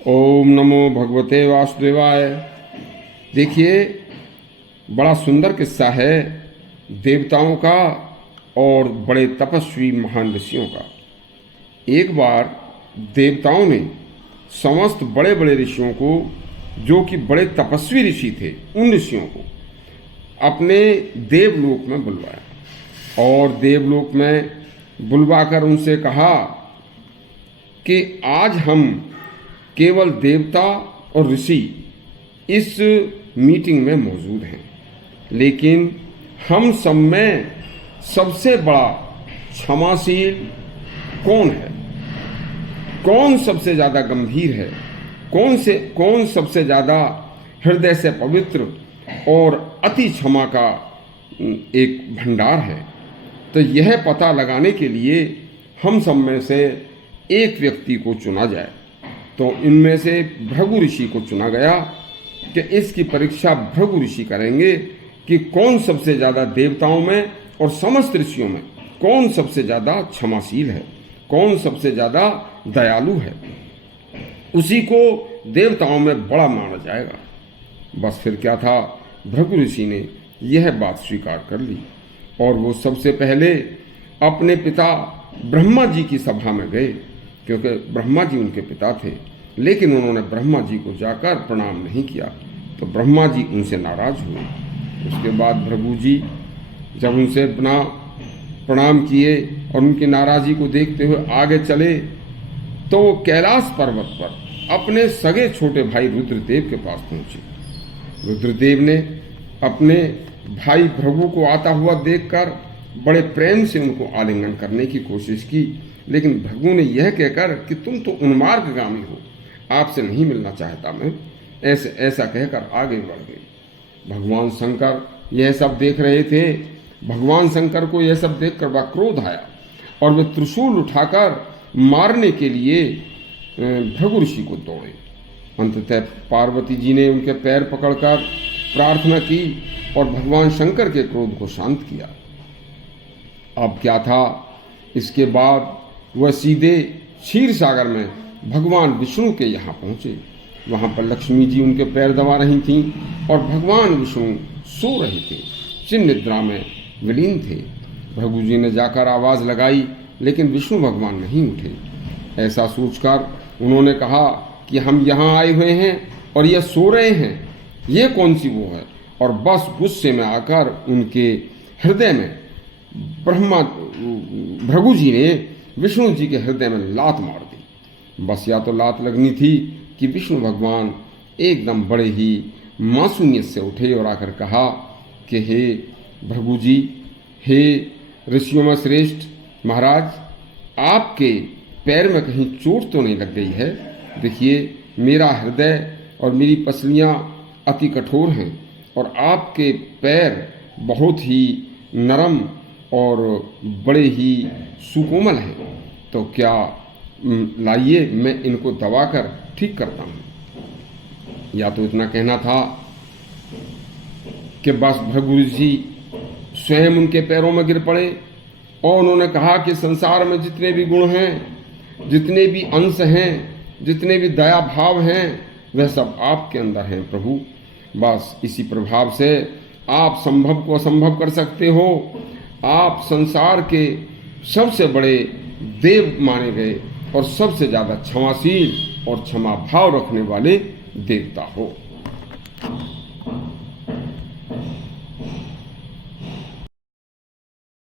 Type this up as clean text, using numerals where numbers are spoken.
ओम नमो भगवते वासुदेवाय। देखिए, बड़ा सुंदर किस्सा है देवताओं का और बड़े तपस्वी महान ऋषियों का। एक बार देवताओं ने समस्त बड़े बड़े ऋषियों को, जो कि बड़े तपस्वी ऋषि थे, उन ऋषियों को अपने देवलोक में बुलवाया और देवलोक में बुलवाकर उनसे कहा कि आज हम केवल देवता और ऋषि इस मीटिंग में मौजूद हैं, लेकिन हम सब में सबसे बड़ा क्षमाशील कौन है? कौन सबसे ज़्यादा गंभीर है? कौन सबसे ज़्यादा हृदय से पवित्र और अति क्षमा का एक भंडार है? तो यह पता लगाने के लिए हम सब में से एक व्यक्ति को चुना जाए। तो इनमें से भृगु ऋषि को चुना गया कि इसकी परीक्षा भृगु ऋषि करेंगे कि कौन सबसे ज़्यादा देवताओं में और समस्त ऋषियों में कौन सबसे ज़्यादा क्षमाशील है, कौन सबसे ज़्यादा दयालु है। उसी को देवताओं में बड़ा माना जाएगा। बस फिर क्या था, भृगु ऋषि ने यह बात स्वीकार कर ली और वो सबसे पहले अपने पिता ब्रह्मा जी की सभा में गए, क्योंकि ब्रह्मा जी उनके पिता थे, लेकिन उन्होंने ब्रह्मा जी को जाकर प्रणाम नहीं किया, तो ब्रह्मा जी उनसे नाराज हुए। उसके बाद भृगु जी जब उनसे प्रणाम किए और उनकी नाराज़गी को देखते हुए आगे चले, तो वो कैलाश पर्वत पर अपने सगे छोटे भाई रुद्रदेव के पास पहुँचे। रुद्रदेव ने अपने भाई भृगु को आता हुआ देखकर बड़े प्रेम से उनको आलिंगन करने की कोशिश की, लेकिन भृगु ने यह कहकर कि तुम तो उन्मार्गगामी हो, आपसे नहीं मिलना चाहता मैं, ऐसा कहकर आगे बढ़ गए। भगवान शंकर यह सब देख रहे थे। भगवान शंकर को यह सब देखकर बड़ा क्रोध आया और वे त्रिशूल उठाकर मारने के लिए भृगु ऋषि को दौड़े। अंततः पार्वती जी ने उनके पैर पकड़कर प्रार्थना की और भगवान शंकर के क्रोध को शांत किया। अब क्या था, इसके बाद वह सीधे क्षीर सागर में भगवान विष्णु के यहाँ पहुँचे। वहाँ पर लक्ष्मी जी उनके पैर दबा रही थीं और भगवान विष्णु सो रहे थे, चिर निद्रा में विलीन थे। भृगु जी ने जाकर आवाज़ लगाई, लेकिन विष्णु भगवान नहीं उठे। ऐसा सोचकर उन्होंने कहा कि हम यहाँ आए हुए हैं और ये सो रहे हैं, ये कौन सी वो है? और बस गुस्से में आकर उनके हृदय में भृगु जी ने विष्णु जी के हृदय में लात मार दी। बस या तो लात लगनी थी कि विष्णु भगवान एकदम बड़े ही मासूमियत से उठे और आकर कहा कि हे भृगु जी, हे ऋषियों में श्रेष्ठ महाराज, आपके पैर में कहीं चोट तो नहीं लग गई है? देखिए, मेरा हृदय और मेरी पसलियाँ अति कठोर हैं और आपके पैर बहुत ही नरम और बड़े ही सुकोमल हैं, तो क्या लाइए मैं इनको दबाकर ठीक करता हूँ। या तो इतना कहना था कि बस भृगु ऋषि स्वयं उनके पैरों में गिर पड़े और उन्होंने कहा कि संसार में जितने भी गुण हैं, जितने भी अंश हैं, जितने भी दया भाव हैं, वह सब आपके अंदर हैं प्रभु। बस इसी प्रभाव से आप संभव को असंभव कर सकते हो। आप संसार के सबसे बड़े देव माने गए और सबसे ज़्यादा क्षमाशील और क्षमा भाव रखने वाले देवता हो।